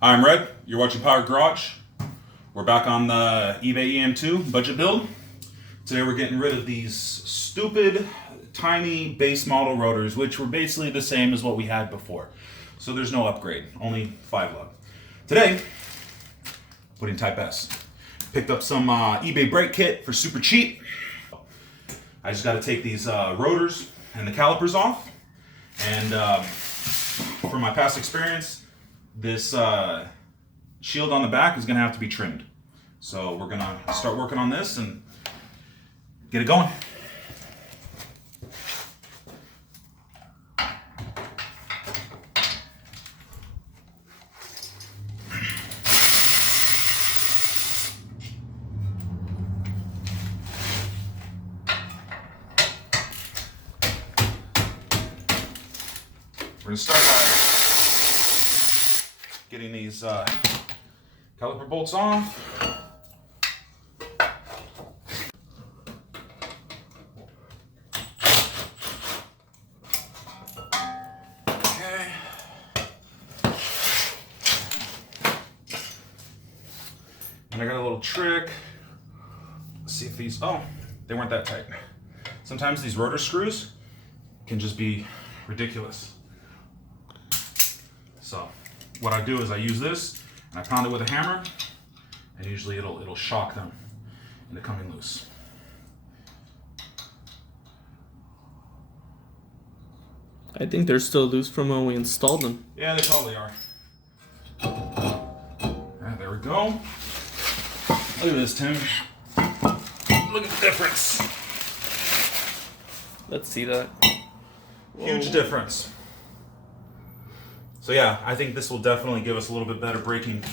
I'm Red, you're watching Power Garage. We're back on the eBay EM2 budget build. Today we're getting rid of these stupid, tiny base model rotors, which were basically the same as what we had before. So there's no upgrade, only 5 lug. Today, putting Type-S. Picked up some eBay brake kit for super cheap. I just got to take these rotors and the calipers off. And from my past experience, this shield on the back is going to have to be trimmed. So we're going to start working on this and get it going. We're going to start by getting these caliper bolts off. Okay. And I got a little trick. Let's see if these, oh, they weren't that tight. Sometimes these rotor screws can just be ridiculous. So what I do is I use this and I pound it with a hammer, and usually it'll shock them into coming loose. I think they're still loose from when we installed them. Yeah, they probably are. Alright, there we go. Look at this, Tim. Look at the difference. Let's see that. Huge difference. So yeah, I think this will definitely give us a little bit better braking.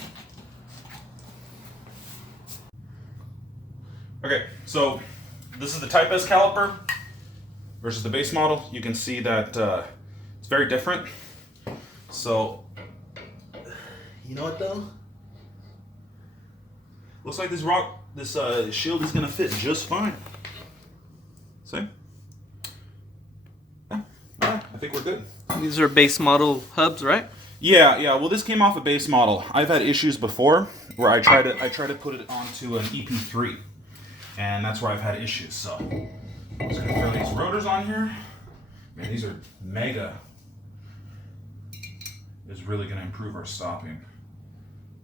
Okay, so this is the Type-S caliper versus the base model. You can see that it's very different. So, you know what though? Looks like this shield is gonna fit just fine. See? Yeah, all right, I think we're good. These are base model hubs, right? Yeah. Well, this came off a base model. I've had issues before where I try to put it onto an EP3, and that's where I've had issues. So I'm just gonna throw these rotors on here. Man, these are mega. It's really gonna improve our stopping.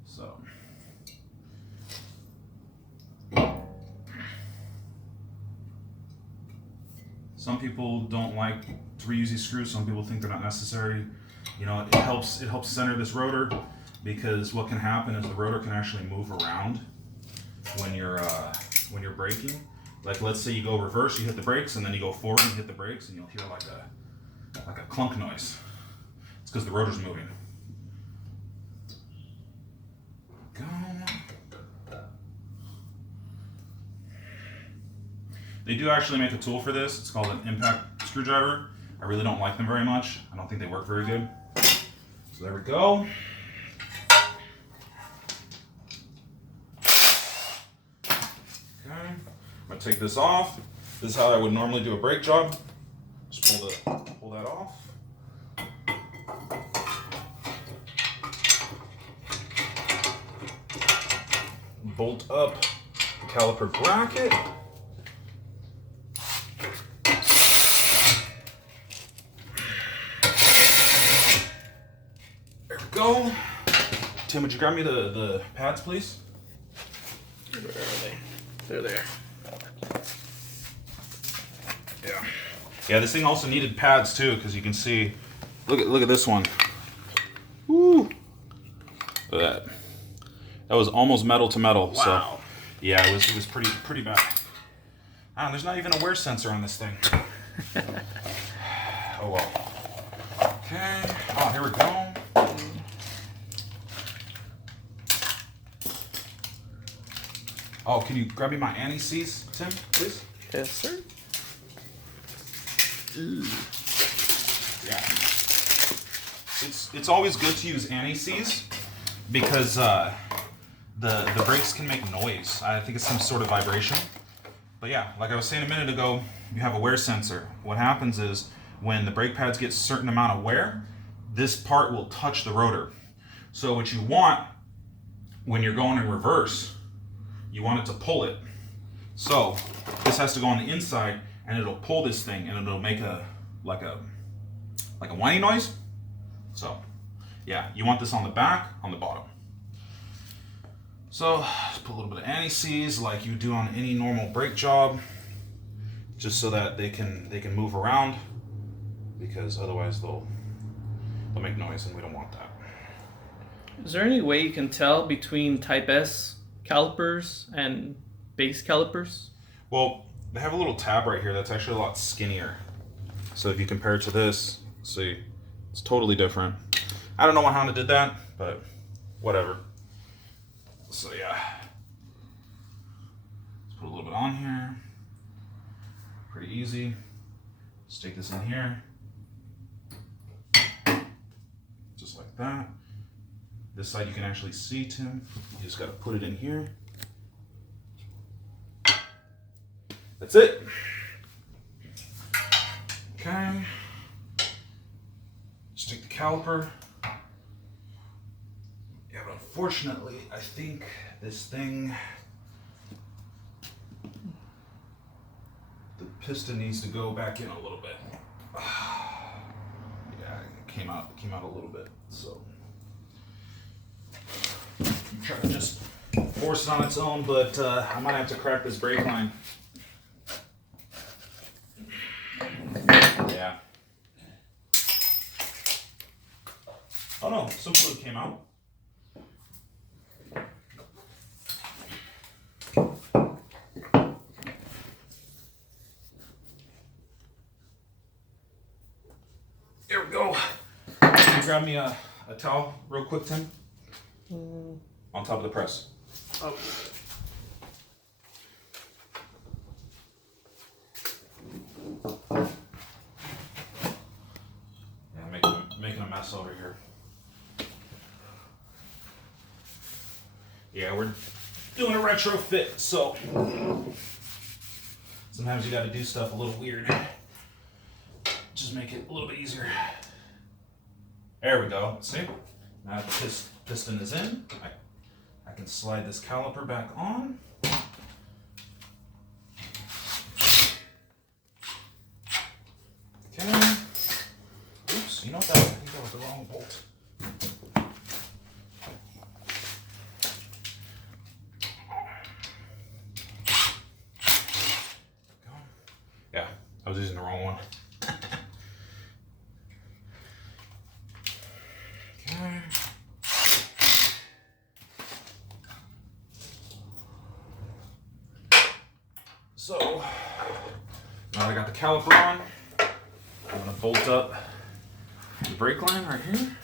So. Some people don't like to reuse these screws. Some people think they're not necessary. You know, it helps center this rotor, because what can happen is the rotor can actually move around when you're braking. Like, let's say you go reverse, you hit the brakes, and then you go forward and hit the brakes, and you'll hear like a clunk noise. It's because the rotor's moving. Go. They do actually make a tool for this. It's called an impact screwdriver. I really don't like them very much. I don't think they work very good. So there we go. Okay, I'm gonna take this off. This is how I would normally do a brake job. Just pull that off. Bolt up the caliper bracket. Go. Tim, would you grab me the pads, please? Where are they? They're there. Yeah, this thing also needed pads too, because you can see, look at this one. Woo! Look at that. That was almost metal to metal. Wow. So yeah, it was pretty bad. Ah, there's not even a wear sensor on this thing. Oh well. Okay. Oh, here we go. Oh, can you grab me my anti-seize, Tim, please? Yes, sir. Ooh. Yeah. It's always good to use anti-seize, because the brakes can make noise. I think it's some sort of vibration. But yeah, like I was saying a minute ago, you have a wear sensor. What happens is when the brake pads get a certain amount of wear, this part will touch the rotor. So what you want when you're going in reverse, you want it to pull it. So this has to go on the inside, and it'll pull this thing, and it'll make a like a whiny noise. So yeah, you want this on the back, on the bottom. So just put a little bit of anti-seize like you do on any normal brake job, just so that they can move around, because otherwise they'll make noise, and we don't want that. Is there any way you can tell between Type-S calipers and base calipers? Well, they have a little tab right here that's actually a lot skinnier. So if you compare it to this, see, it's totally different. I don't know why Honda did that, but whatever. So yeah, let's put a little bit on here. Pretty easy. Just take this in here, just like that. This side you can actually see, Tim. You just got to put it in here. That's it. Okay. Just take the caliper. Yeah, but unfortunately, I think this thing, the piston needs to go back in a little bit. Yeah, it came out a little bit, so I'm trying to just force it on its own, but I might have to crack this brake line. Yeah. Oh no, some fluid came out. There we go. Can you grab me a towel real quick, Tim? On top of the press. Oh. Yeah, making a mess over here. Yeah, we're doing a retrofit, so sometimes you got to do stuff a little weird. Just make it a little bit easier. There we go. See? Now this piston is in. I can slide this caliper back on. Okay. Oops, you know what I think that was the wrong bolt. Yeah, I was using the wrong one. Okay. So, now that I got the caliper on, I'm gonna bolt up the brake line right here.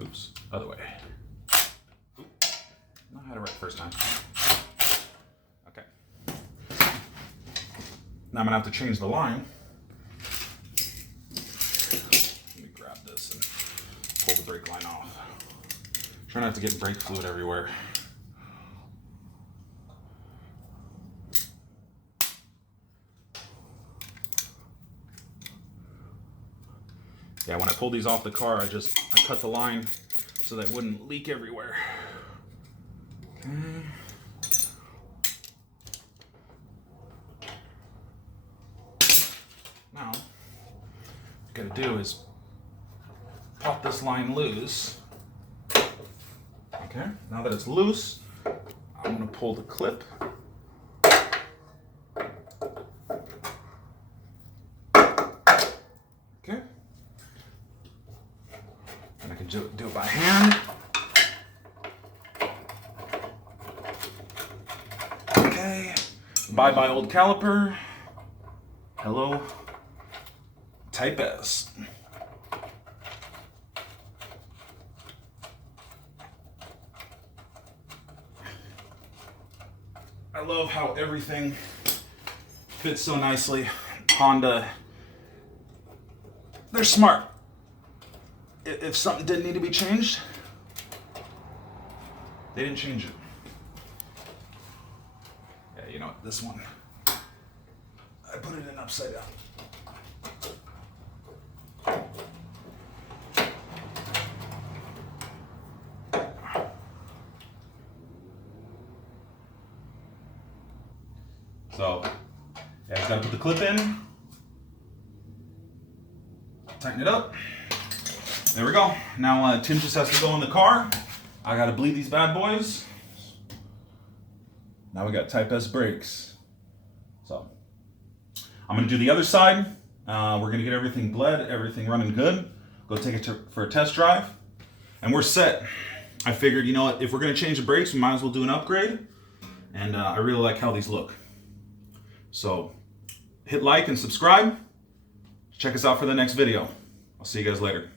Oops, other way. Oop. Not had it right the first time. Okay. Now I'm gonna have to change the line. Let me grab this and pull the brake line off. Try not to get brake fluid everywhere. Yeah, when I pulled these off the car, I cut the line so that it wouldn't leak everywhere. Okay. Now, what you gotta do is pop this line loose. Okay, now that it's loose, I'm gonna pull the clip. Okay. And I can do it by hand. Okay. Bye-bye old caliper. Hello, Type-S. I love how everything fits so nicely. Honda, they're smart. If something didn't need to be changed, they didn't change it. Yeah, you know what, this one, I put it in upside down. So, yeah, just gotta put the clip in, tighten it up. There we go. Now Tim just has to go in the car. I gotta bleed these bad boys. Now we got Type-S brakes. So, I'm gonna do the other side. We're gonna get everything bled, everything running good. Go take it for a test drive. And we're set. I figured, you know what, if we're gonna change the brakes, we might as well do an upgrade. And I really like how these look. So, hit like and subscribe. Check us out for the next video. I'll see you guys later.